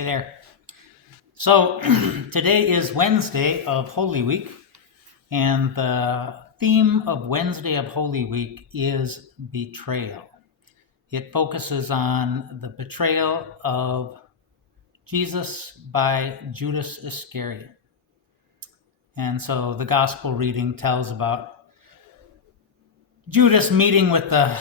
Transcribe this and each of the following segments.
Hey there. So today is Wednesday of Holy Week, and the theme of Wednesday of Holy Week is betrayal. It focuses on the betrayal of Jesus by Judas Iscariot. And so the gospel reading tells about Judas meeting with the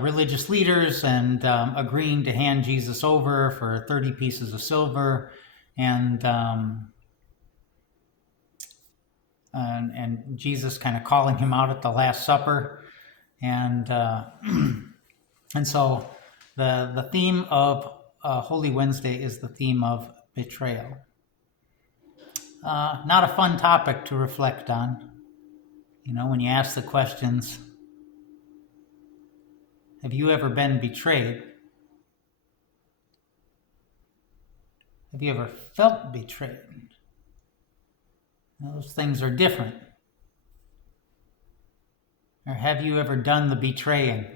religious leaders and agreeing to hand Jesus over for 30 pieces of silver, and Jesus kind of calling him out at the Last Supper, and and so the theme of Holy Wednesday is the theme of betrayal. Not a fun topic to reflect on. You know, when you ask the questions, have you ever been betrayed? Have you ever felt betrayed? Those things are different. Or have you ever done the betraying?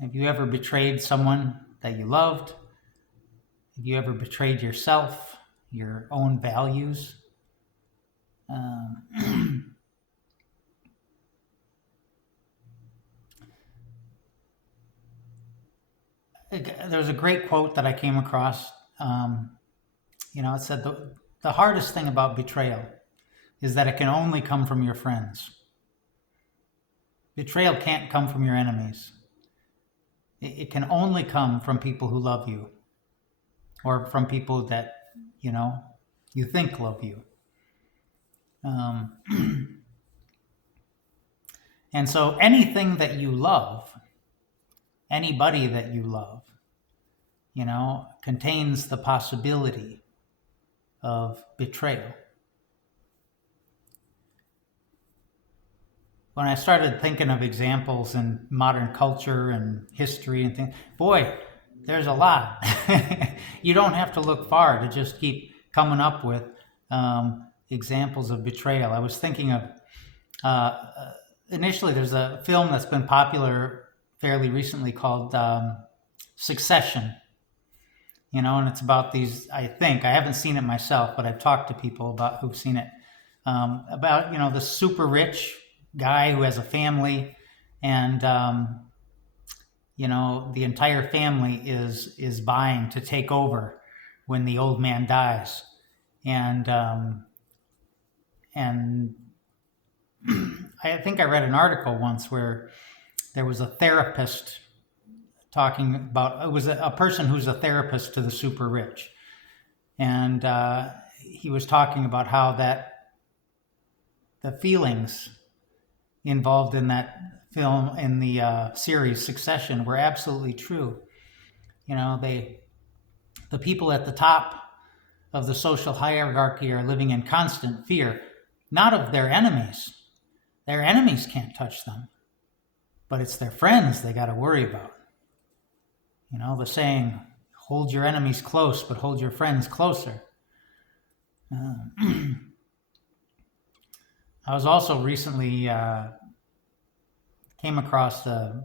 Have you ever betrayed someone that you loved? Have you ever betrayed yourself, your own values? There's a great quote that I came across. It said, the hardest thing about betrayal is that it can only come from your friends. Betrayal can't come from your enemies. It can only come from people who love you, or from people that, you think love you. And so anything that you love, anybody that you love, contains the possibility of betrayal. When I started thinking of examples in modern culture and history and things, boy, there's a lot. You don't have to look far to just keep coming up with examples of betrayal. I was thinking of, initially there's a film that's been popular fairly recently called Succession. And it's about these, I haven't seen it myself, but I've talked to people who've seen it, about, the super rich guy who has a family, and, the entire family is vying to take over when the old man dies. And I think I read an article once where there was a therapist talking about, it was a person who's a therapist to the super rich. And he was talking about how the feelings involved in that film, in the series Succession, were absolutely true. The people at the top of the social hierarchy are living in constant fear, not of their enemies. Their enemies can't touch them, but it's their friends they got to worry about. The saying, hold your enemies close, but hold your friends closer. I was also recently came across I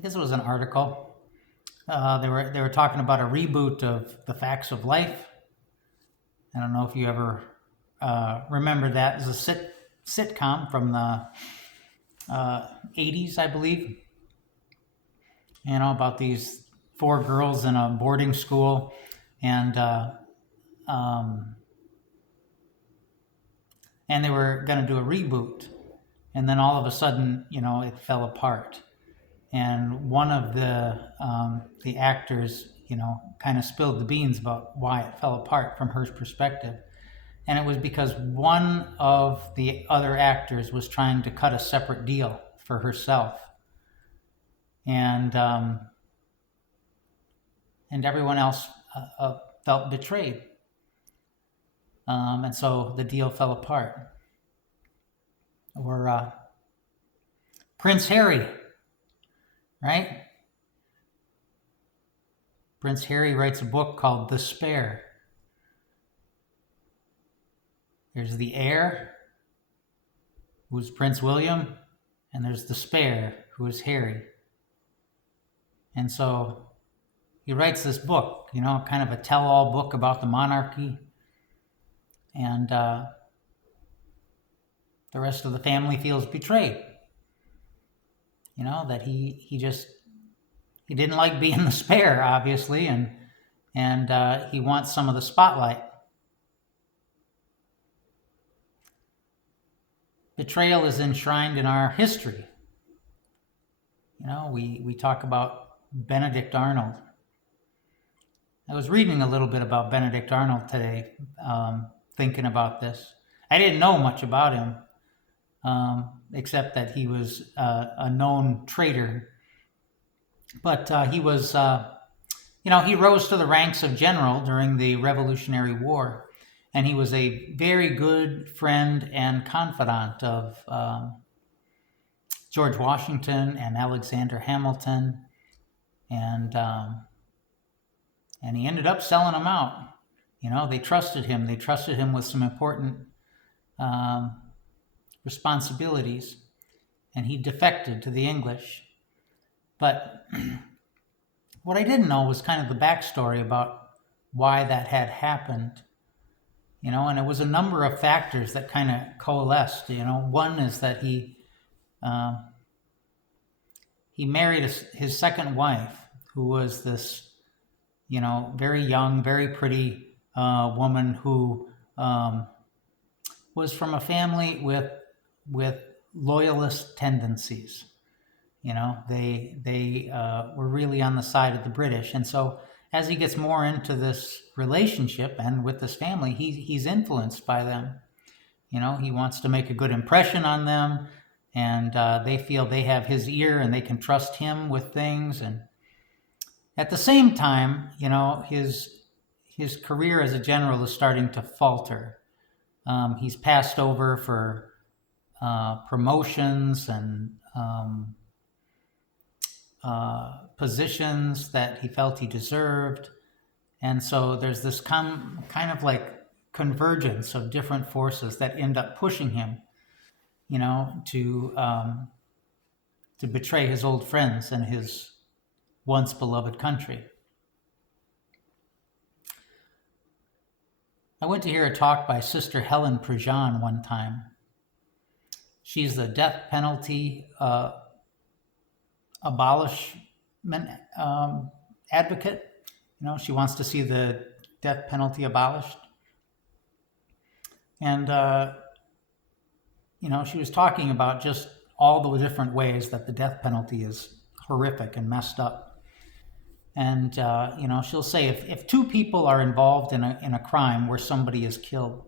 guess it was an article. They were talking about a reboot of The Facts of Life. I don't know if you ever remember that. It was a sitcom from the 80s, I believe. About these 4 girls in a boarding school, and they were going to do a reboot, and then all of a sudden, it fell apart. And one of the actors, kind of spilled the beans about why it fell apart from her perspective. And it was because one of the other actors was trying to cut a separate deal for herself. And everyone else felt betrayed. And so the deal fell apart. Or Prince Harry, right? Prince Harry writes a book called The Spare. There's the heir, who's Prince William, and there's the spare, who is Harry. And so he writes this book, kind of a tell-all book about the monarchy. And the rest of the family feels betrayed. That he didn't like being the spare, obviously, and he wants some of the spotlight. Betrayal is enshrined in our history. We talk about Benedict Arnold. I was reading a little bit about Benedict Arnold today, thinking about this. I didn't know much about him, except that he was a known traitor. But he was, he rose to the ranks of general during the Revolutionary War. And he was a very good friend and confidant of George Washington and Alexander Hamilton. And he ended up selling them out. They trusted him. They trusted him with some important responsibilities. And he defected to the English. But what I didn't know was kind of the backstory about why that had happened. And it was a number of factors that kind of coalesced. One is that he married his second wife, who was this, very young, very pretty woman who was from a family with loyalist tendencies. They were really on the side of the British, and so as he gets more into this relationship and with this family, he's influenced by them. He wants to make a good impression on them, and they feel they have his ear and they can trust him with things. And at the same time, his career as a general is starting to falter. He's passed over for promotions and positions that he felt he deserved. And so there's this kind of like convergence of different forces that end up pushing him, to betray his old friends and his once beloved country. I went to hear a talk by Sister Helen Prejean one time. She's the death penalty abolishment advocate. She wants to see the death penalty abolished. And, she was talking about just all the different ways that the death penalty is horrific and messed up. And, she'll say if two people are involved in a crime where somebody is killed,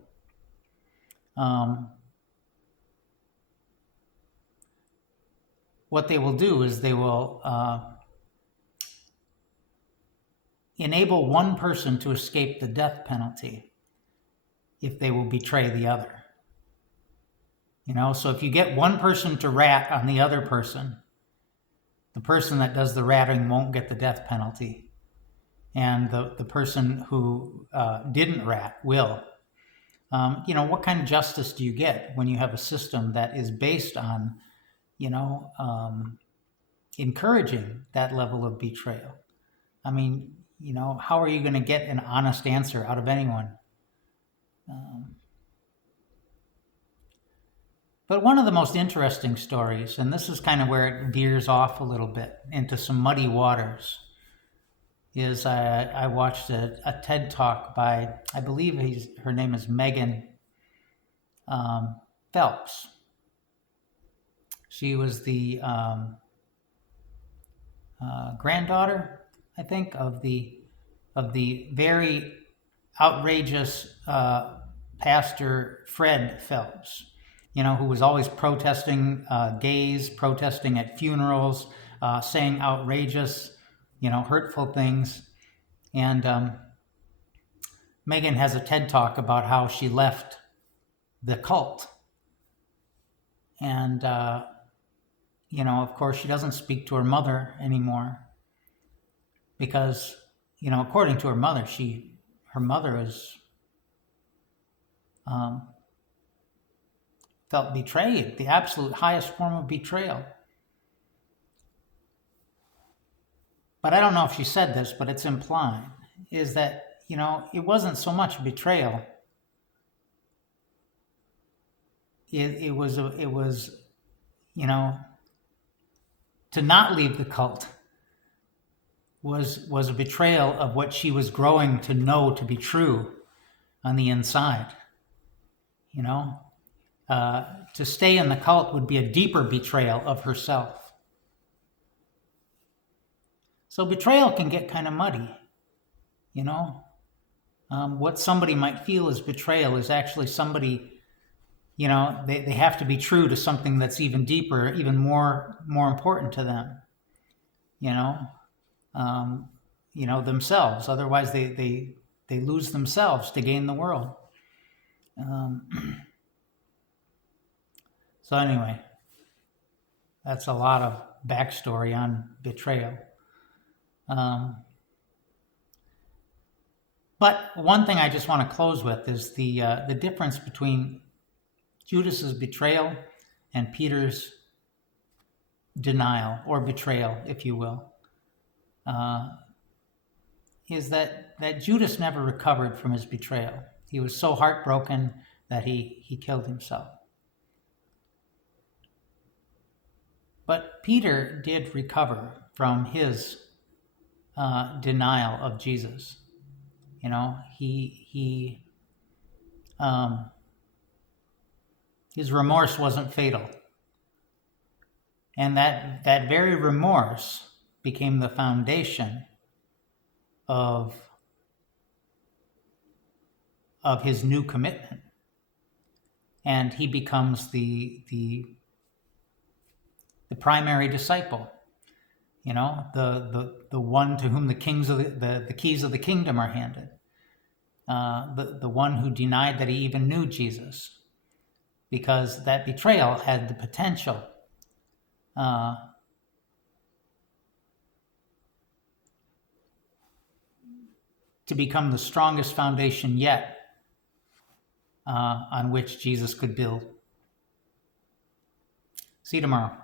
what they will do is they will enable one person to escape the death penalty if they will betray the other. So if you get one person to rat on the other person, the person that does the ratting won't get the death penalty. And the person who didn't rat will. What kind of justice do you get when you have a system that is based on, encouraging that level of betrayal? I mean, how are you going to get an honest answer out of anyone? But one of the most interesting stories, and this is kind of where it veers off a little bit into some muddy waters, is I watched a TED Talk by, I believe her name is Megan Phelps. She was the granddaughter, I think, of the very outrageous pastor Fred Phelps, who was always protesting gays, protesting at funerals, saying outrageous, hurtful things. And Megan has a TED Talk about how she left the cult. And, of course, she doesn't speak to her mother anymore because, according to her mother, her mother is felt betrayed, the absolute highest form of betrayal. but I don't know if she said this, but it's implied, is that, it wasn't so much betrayal. It was, to not leave the cult was a betrayal of what she was growing to know to be true on the inside. To stay in the cult would be a deeper betrayal of herself. So betrayal can get kind of muddy. What somebody might feel as betrayal is actually somebody, they have to be true to something that's even deeper, even more important to them. Themselves. Otherwise, they lose themselves to gain the world. So anyway, that's a lot of backstory on betrayal. But one thing I just want to close with is the difference between Judas's betrayal and Peter's denial, or betrayal, if you will, is that Judas never recovered from his betrayal. He was so heartbroken that he killed himself. But Peter did recover from his denial of Jesus. His remorse wasn't fatal. And that very remorse became the foundation of his new commitment. And he becomes the primary disciple, the one to whom the keys of the kingdom are handed, the one who denied that he even knew Jesus, because that betrayal had the potential to become the strongest foundation yet on which Jesus could build. See you tomorrow.